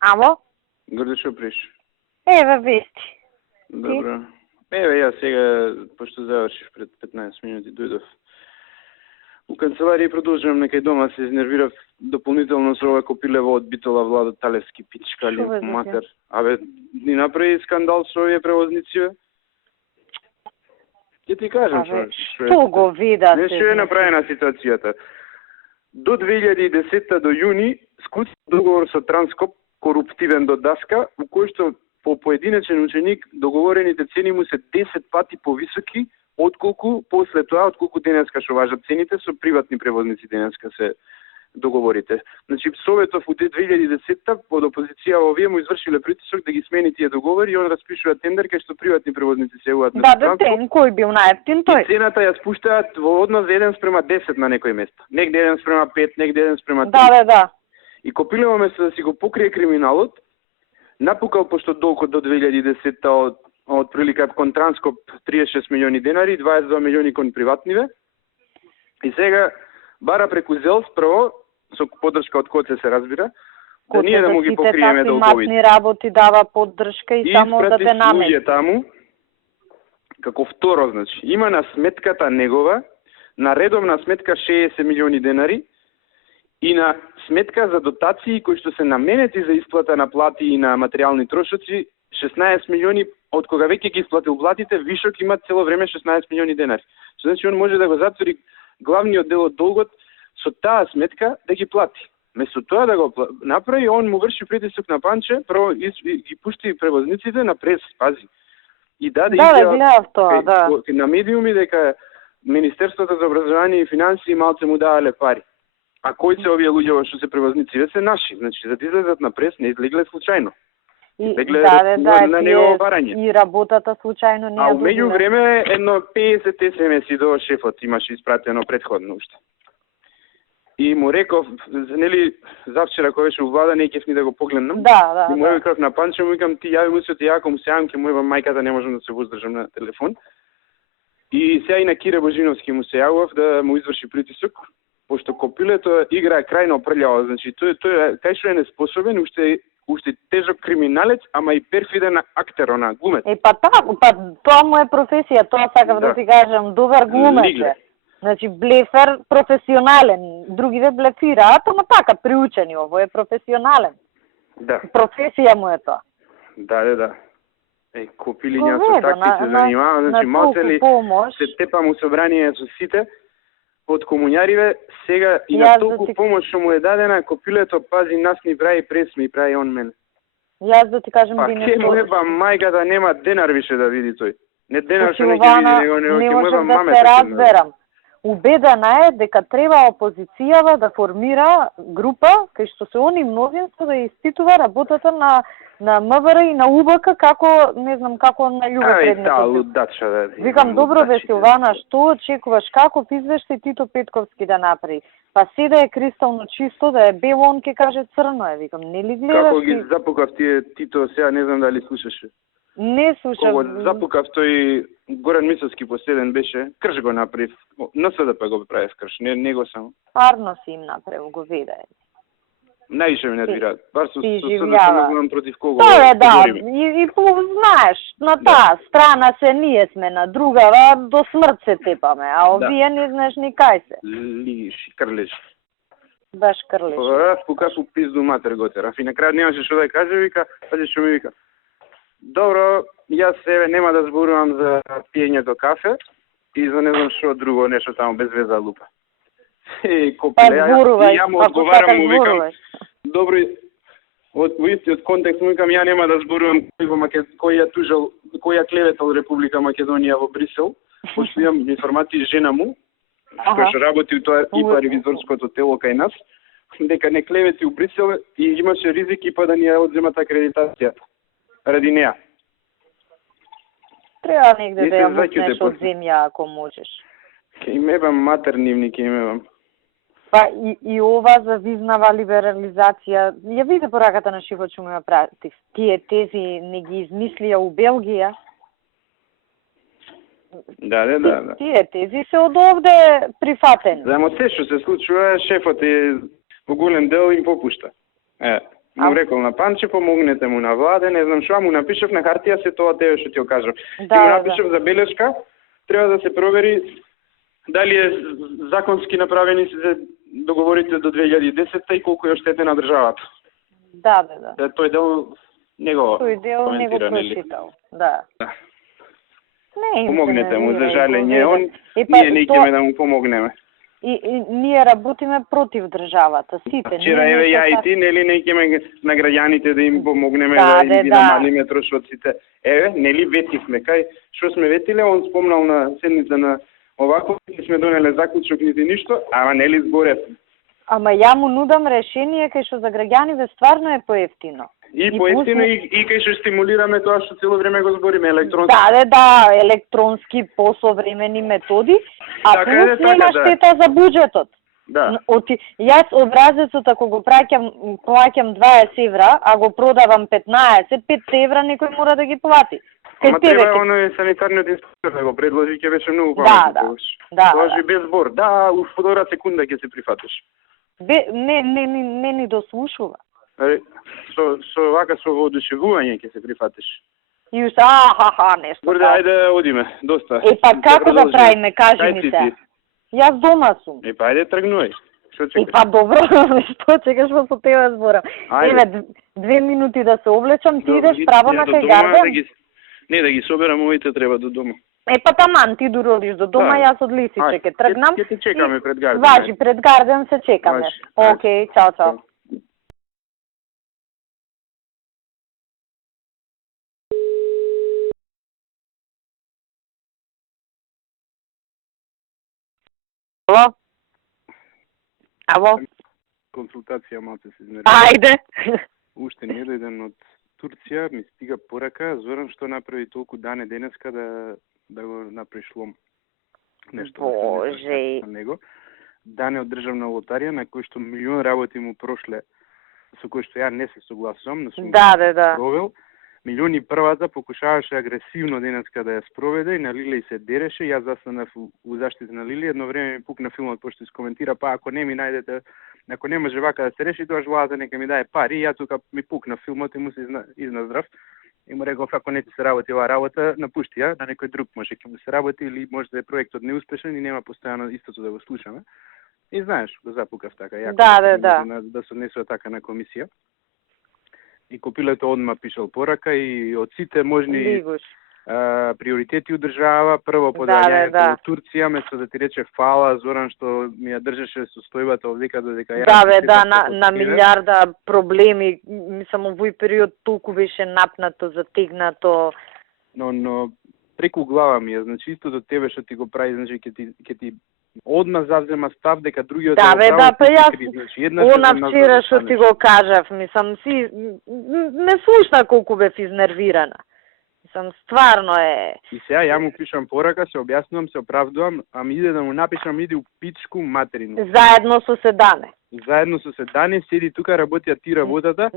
Ало? Горде шо приш? Еве вести. Добро. Еве, ја сега, пошто завршив пред 15 минути, дојдов у канцеларија и продолжувам некај дома, се изнервирав дополнително со ова копилево од Битола Владо Талевски пичка ли матер. Абе, ни направи скандал со овие превозници, бе. Ќе ти кажам што го видат. Не што е направена ситуацијата. До 2010 до јуни склучи договор со Транскоп, коруптивен до даска, у кој што по поединечен ученик договорените цени му се 10 пати повисоки отколку после тоа, отколку денеска што важат цените со приватни превозници денеска се договорите. Значи Советов у 2010-та под опозиција овие му извршиле притисок да ги смени тие договори и он распишува тендер кај што приватни превозници се јавуваат на Транспорт. Кој бил најевтин тој? Цената ја спуштаат во однос 1:10 на некој место. Негде 1:5, негде 1:3. Да. И Копилево место да си го покрие криминалот, напукал пошто долгот до 2010-та од прилика кон Транскоп 36 милиони денари, 22 милиони кон приватниве. И сега бара преку ЗЕЛС прво, со поддршка од Коце се разбира, да ние да му ги покриеме долговите. Матни работи дава поддршка и само да те намети. И таму, како второ, значи, има на сметката негова, на редовна сметка 60 милиони денари, и на сметка за дотации кои што се наменети за исплата на плати и на материјални трошоци 16 милиони, од кога веќе ги исплатил платите, вишок има цело време 16 милиони денари. Значи он може да го затвори главниот дел од долгот со таа сметка да ги плати. Место тоа да го направи, он му врши притисок на Панче, прво ги пушти превозниците на прес, пази. И гледав тоа, да. На медиуми дека Министерството за образование и финансии малце му давале пари. А кои се овие луѓе што се превозници? Се наши. Значи, за да излезат на прес, не излегле случајно. На негово барање. И работата случајно не ја. А меѓу време едно 50 SMS-и до шефот имаше испратено предходно уште. И му реков, нели, завчера кој беше у влада, не кефни да го погледнам. Да. И му реков на Панче, му викам, ти јави му се, ако му се јавам, ке му јавам мајката, не можам да се воздржам на телефон. И сега и на Кире Божиновски му се јавав да му изврши притисок, пошто Копилето играе крајно прљаво, значи тој кај што е неспособен, уште тежок криминалец, ама и перфиден актер, она глумец. Тоа му е професија, тоа сакав да ти кажам, добар глумец. Значи блефер професионален, другиве блефираат, ама така приучени, ово е професионален. Да. Професија му е тоа. Да. Копилиња со такви се занимава, значи малце ли се тепа му собрание со сите, од комуњариве, сега и на толку помош што му е дадена, Копилето, пази, нас ни прави прес, ми прави он мене. Јас да ти кажам би нешто. Ке му еба мајката, нема денар више да види тој. Не денар што не ги види, него ке му еба мамета. Не разберам. Убедена е дека треба опозицијава да формира група кај што се они мнозинство да испитува работата на МВР и на УБК како, не знам, како на љубе предметот. Викам, добро бе Силвана, што очекуваш, каков извештај Тито Петковски да направи? Па се да е кристално чисто, да е бело, он ке каже црно е. Викам, не ли гледаш? Како ги запукав тие Тито, сега не знам дали слушаше. Не слушам. Кога запукав тој Горан Мисовски последен беше, крш го направив. НСДП го правив крш, не го само. Парно си им направил, го видај. Најше ме надвира. Бар со знам против кого. Тоа да, и знаеш, на таа страна се ние сме, на другава до смрт се тепаме, а овие не знаеш ни кај се. Лиш, крлеш. Баш крлеш. Пукаш у пизду матер готера. И на крај немаше што да каже, вика, пази што ми вика. Добро, јас себе нема да зборувам за пиењето кафе и за не знам што друго, нешто таму без веза лупа. Копиле, ја му одговарам, му викам, добро, од истиот контекст му викам, ја нема да зборувам кој ја клеветал Република Македонија во Брисел, пошто имам информации жена му, која што работи у тоа ИПА ревизорското тело кај нас, дека не клевети у Брисел и имаше ризик ИПА да ни ја одземат акредитацијата. Ради неа. Треба негде да ја мутнеш од земја, ако можеш. Ке им ебам матернивни, ке им ебам. Па и ова за визнава либерализација, ја виде пораката на Шифот што му ја пратив. Тие тези не ги измислија у Белгија. Да. Тие тези се од овде прифатени. Знамо се што се случува, шефот е во голем дел им попушта. Му рекол на Панче, помогнете му на Владе, не знам што, му напишав на хартија се тоа тебе што ти го кажав. И му напишав за белешка, треба да се провери дали е законски направени се договорите до 2010 и колку е штете на државата. Да. Тој дел него прочитал. Да. Не, помогнете му за жалење, ние не икеме да му помогнеме. И ние работиме против државата, сите. Вчера еве ја и ти, нели не икеме на граѓаните да им помогнеме да им ги намалиме трошоците. Еве, нели ветивме кај што сме ветиле, он спомнал на седница на овако, не сме донеле заклучок нити ништо, ама нели зборевме. Ама ја му нудам решение кај што за граѓаните стварно е поевтино. И поевтино и кај што стимулираме тоа што цело време го збориме електронски. Да, електронски посовремени методи, а плюс нема штета за буџетот. Да. Јас образецот ако го плаќам 20 евра, а го продавам 15, 5 евра некој мора да ги плати. Ама треба оној санитарниот инспектор да го предложи, ќе беше многу паметно. Да. Тоа без збор. Да, у втората секунда ќе се прифатиш. Не ни дослушува. Со вака со воодушевување ќе се прифатиш. Нешто. Борде, ајде одиме, доста. Па како да правиме, кажи ми се. Јас дома сум. Па ајде тргнувај. Па добро, што чекаш со тебе зборам. Еве 2 минути да се облечам, ти идеш право на кај Гарден. Не, да ги соберам овите треба до дома. Па таман, ти дородиш до дома, јас од Лисиче ќе тргнам. Ќе те чекаме пред Гарден. Важи, пред Гарден се чекаме. Океј, чао. Ало? Консултација малце се изнервира. Ајде. Уште не дојден од Турција, ми стига порака, Зоран што направи толку дане денеска да го направи шлом. Нешто Боже. На него. Дане од државна лотарија на кој што милион работи му прошле, со кој што ја не се согласувам, но сум провел. Милиони првата покушаваше агресивно денеска да ја спроведе и на Лиле се дереше. Јас застанав у заштита на Лиле, едно време ми пукна филмот пошто искоментира, па ако не ми најдете, ако не може вака да се реши, тоа владата нека ми даде пари. И ја тука ми пукна филмот и му се изназдрав. И му реков, ако не ти се работи оваа работа, напушти ја, на некој друг може ќе му се работи или може да е проектот неуспешен и нема постојано истото да го слушаме. И знаеш, го запукав така. Да се однесува така на комисија. И копилето одма пишал порака и од сите можни приоритети одржава, прво подарувањето во Турција, место да ти рече фала Зоран што ми ја држеше состојбата овдека додека ја на милиарда проблеми, мислам овој период толку беше напнато, затегнато. Но преку глава ми е, значи истото тебе што ти го прави, значи ќе ти одма завзема став дека другиот па јас она вчера што ти го кажав, мислам си не слушна колку бев изнервирана. Мислам стварно е. И сега ја му пишам порака, се објаснувам, се оправдувам, а ми иде да му напишам иди у пичку материну. Заедно со Седане. Седи тука, работи ти работата.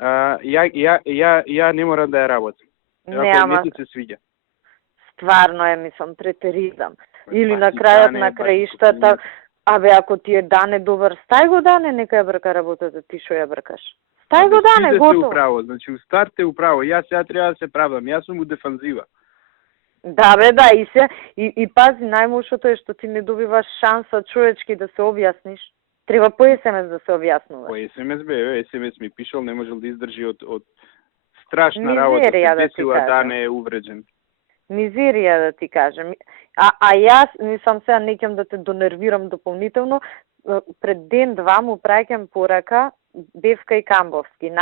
Ја не морам да ја работам. Не се свиѓа. Стварно е, мислам, претеризам. Или на крајот на краиштата, ако ти е Дане добар, стај го Дане, нека ја брка работата, ти што ја бркаш. Стај го Дане, готово. Управо, значи у старт е управо, јас сега треба да се правдам, јас сум у дефанзива. И пази, најмошото е што ти не добиваш шанса човечки да се објасниш. Треба по СМС да се објаснуваш. По СМС СМС ми пишал, не можел да издржи од страшна работа, се десила Дане е увреđен. Мизерија да ти кажам. А јас, мислам сега, не ќе да те донервирам дополнително, пред ден-два му праќам порака, бев кај Камбовски.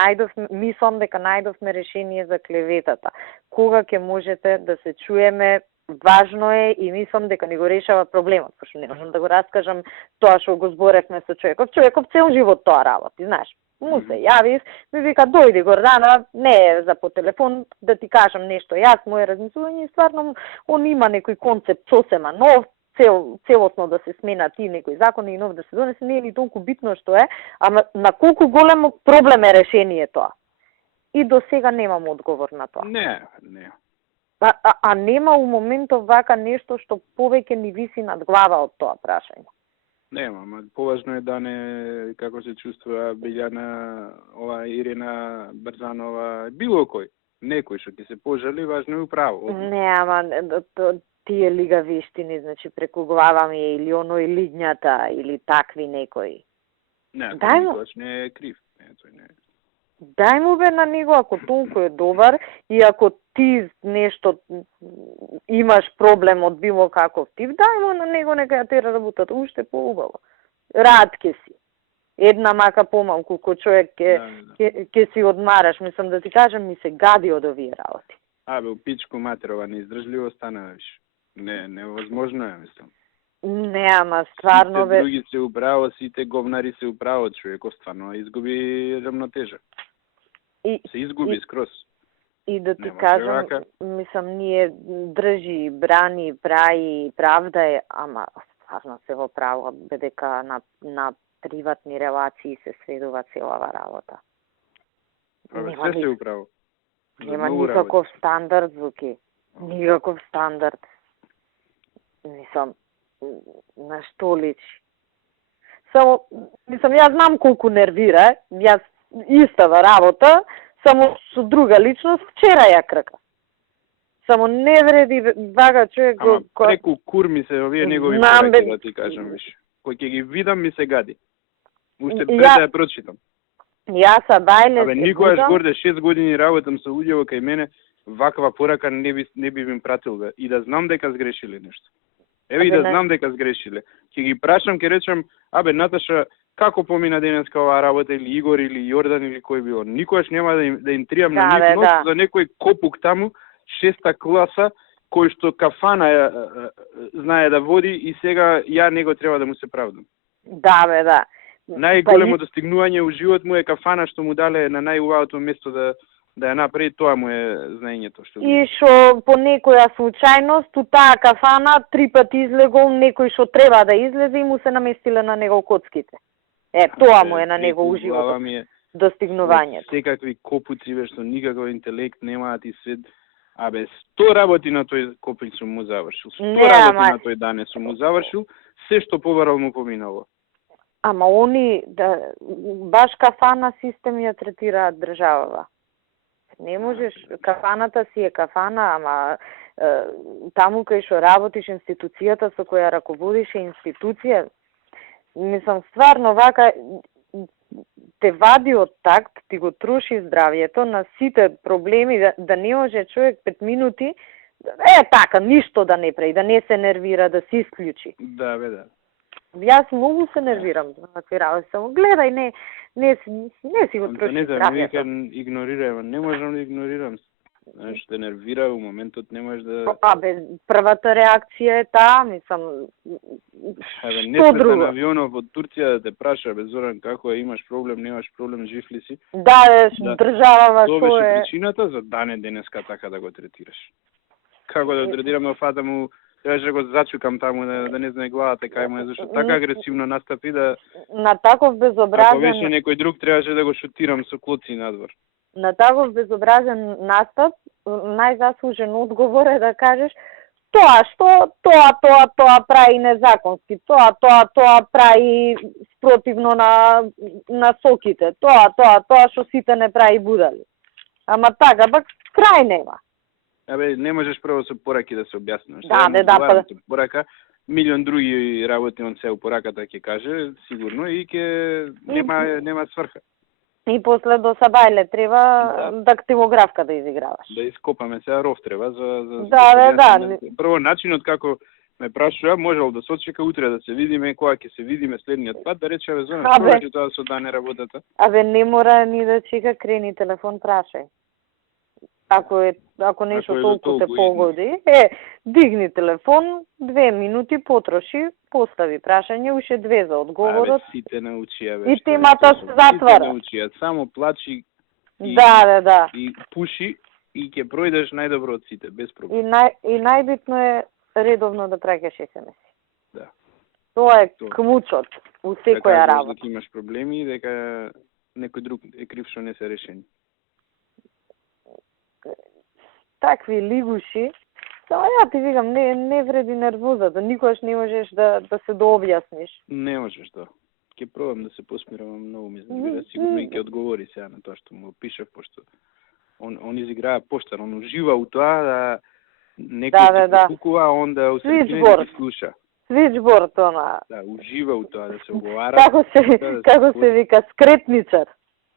Мислам дека најдовме решение за клеветата. Кога ќе можете да се чуеме, важно е и мислам дека ни го решава проблемот, пошто не можам да го раскажам тоа што го зборевме со човеков. Човеков цел живот тоа работи, знаеш. Му се јавив, ми вика, дојди Гордана, не е за по телефон, да ти кажам нешто. Јас моје размислување, стварно, он има некој концепт сосема нов, целосно да се сменат и некои закони и нов да се донесе, не е ни толку битно што е, ама на колку голем проблем е решение тоа. И до сега немам одговор на тоа. Не. А нема у моментов вака нешто што повеќе ни виси над глава од тоа прашање. Нема, ма поважно е да не како се чувствува Билјана, ова Ирина Брзанова, било кој, некој што ќе се пожали, важно е управо. Не, ама тие лига вештини, значи преку глава ми е или оној лиѓната или такви некои. Не, Дај му. никогаш не е крив. Не, тој не е. Дај му бе на него, ако толку е добар и ако ти нешто имаш проблем од било каков тип, дај му на него, нека ја тера работата уште поубаво. Рад ке си. Една мака помалку кој човек ке си одмараш, мислам да ти кажам, ми се гади од овие работи. Абе, у пичку матерова неиздржливо стана, виш. Невозможно е, мислам. Не, ама стварно бе. Сите други се управо, сите говнари се управо, човеков стварно изгуби рамнотежа. Се изгуби скроз. И да ти Нема кажам, превака. мислам, ние држи, брани, прави, правда е, ама стварно се во право, бедека на приватни релации се сведува целава работа. Абе, се се управо. Нема никаков стандард, Зуки. Никаков стандард. Мислам, на што личи? Само, мислам, јас знам колку нервира, јас истава работа, само со друга личност, вчера ја крка. Само не вреди вага човек Ама преку кур ми се овие негови пораки, да ти кажам, виш. Кој ќе ги видам ми се гади. Уште пред да ја прочитам. Јас бајле Абе, никогаш горде 6 години работам со луѓе кај мене, ваква порака не би им пратил бе. И да знам дека сгрешиле нешто. Еве и да знам дека сгрешиле. Ќе ги прашам, ќе речам, абе Наташа, како помина денеска оваа работа, или Игор, или Јордан, или кој било. Никогаш нема да им тријам на никој нос за некој копук таму, 6-та класа, кој што кафана знае да води и сега ја него треба да му се правдам. Да, бе, да. Најголемо достигнување у живот му е кафана што му дале на најубавото место да ја направи, тоа му е знаењето што. И што по некоја случајност у таа кафана 3 пати излегол некој што треба да излезе и му се наместиле на него коцките. Тоа му е на него у животот. Достигнувањето. Секакви копуци бе што никаков интелект немаат и свет. Абе, 100 работи на тој копиј сум му завршил. 100 работи на тој данес сум му завршил, се што побарал му поминало. Ама они, баш кафана систем ја третираат државава. Не можеш, кафаната си е кафана, ама таму кај што работиш, институцијата со која раководиш е институција. Мислам, стварно, вака те вади од такт, ти го троши здравјето на сите проблеми, да не може човек 5 минути, така, ништо да не прави, да не се нервира, да се исклучи. Да, бе, да. Јас многу се нервирам за вакви работи, само гледај, не си го троши здравјето. Не игнорирај, не можам да игнорирам. Знаеш, те нервира, у моментот не можеш да... Абе, првата реакција е таа, мислам, не сме на авионов од Турција да те праша, бе, Зоран, како е, имаш проблем, немаш проблем, жив ли си? Да, државава што е... Тоа беше причината за дане денеска така да го третираш. Како да третирам на фата му, трябваше да го зачукам таму, да не знае главата кај му е, зашто така агресивно настапи да... На таков безобразен... Ако беше некој друг, трябваше да го шутирам со клоци надвор. На таков безобразен настап, најзаслужен одговор е да кажеш тоа што, тоа прави незаконски, тоа прави спротивно на соките, тоа што сите не прави будали. Ама така, пак крај нема. Абе, не можеш прво со пораки да се објасниш. Да. Порака, милион други работи он се у пораката ќе каже, сигурно, и ќе нема сврха. И после до Сабајле треба дактилографка да изиграваш. Да ископаме сега ров треба за Да. Прво начинот како ме прашува, можел да се очека утре да се видиме, кога ќе се видиме следниот пат, да рече Зона, што ќе тоа со дане работата. Абе, не мора ни да чека, крени телефон, прашај. Ако нешто толку те погоди, дигни телефон, 2 минути потроши, постави прашање, уште 2 за одговорот. Абе, сите научија, бе. И темата се затвара. Сите научија, само плачи и, да. И пуши и ќе пројдеш најдобро од сите, без проблем. И најбитно е редовно да праќаш SMS. Да. Тоа е клучот у секоја работа. Дека имаш проблеми и дека некој друг е крив што не се решени. Такви лигуши Само ја ти викам, не вреди нервозата, никогаш не можеш да се дообјасниш. Не можеш да. Ќе пробам да се посмирам, многу ми изнервира, сигурно и ќе одговори сега на тоа што му пише, пошто он изиграва поштар, он ужива у тоа да некој се покукува, а он да усрекне да слуша. Свичборд, она. Да, ужива у тоа да се оговара. Како се вика, скретничар.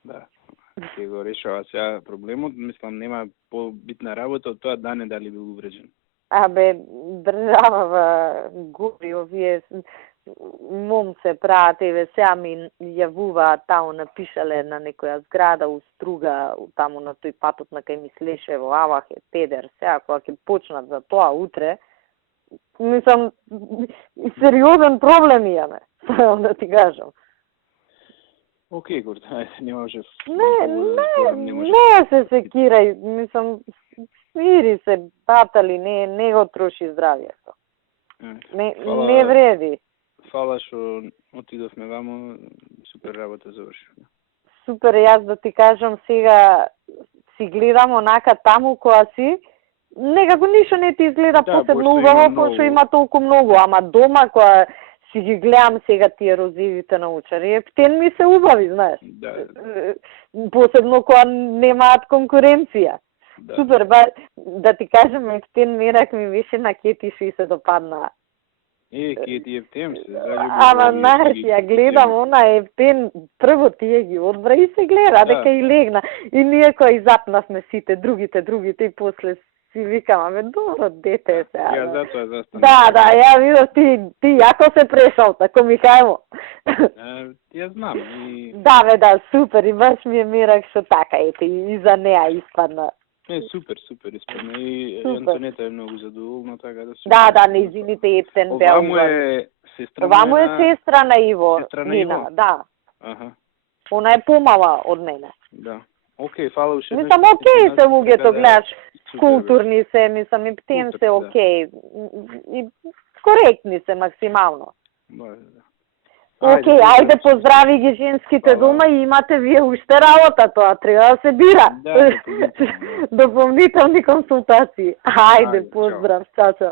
Да. Ќе го решава сега проблемот, мислам нема побитна работа од тоа да не дали бил увреđен. Абе, државава губи овие момце прават, еве сега ми јавуваат таму напишале на некоја зграда у Струга, таму на тој патот на кај Мислеше во Авах е Тедер, сега кога ќе почнат за тоа утре, мислам, сериозен проблем имаме, да ти кажам. Океј, Горда, ајде, не можеш. Не се секирај, мислам, смири се, батали, не го троши здравието. Не вреди. Фала што отидовме вамо, супер работа завршивме. Супер, јас да ти кажам сега си гледам онака таму која си, некако ништо не ти изгледа посебно убаво, пошто има толку многу, ама дома која си ги гледам сега тие розивите научари, Ептен ми се убави, знаеш. Да. Посебно кога немаат конкуренција. Да. Супер, да ти кажам, Ептен мерак ми беше на кетиши и се допадна. Кети Ептен се Ама, знаеш, ја гледам она Ептен, прво тие ги одбра и се гледа, дека и легна. И ние кои запнавме сите, другите, и после си викам, аме, добро дете е сега. Ја затоа застанам. Да, ја видов ти јако се прешал, тако Михајло. Ја знам. Да, супер, и баш ми е мерак што така, ете, и за неа испадна. Супер испадна. И Антонета е многу задоволна, така да се... Да, нејзините Ептен беа. Ова му е сестра на Иво. Нина, да. Аха. Она е помала од мене. Да. Океј, фала уште. Мислам, океј се луѓето, гледаш, културни се, мислам, Ептен се океј. И коректни се максимално. Да. Океј, ајде поздрави ги женските дома и имате вие уште работа, тоа треба да се бира. Да, дополнителни консултации. Ајде, поздрав, чао.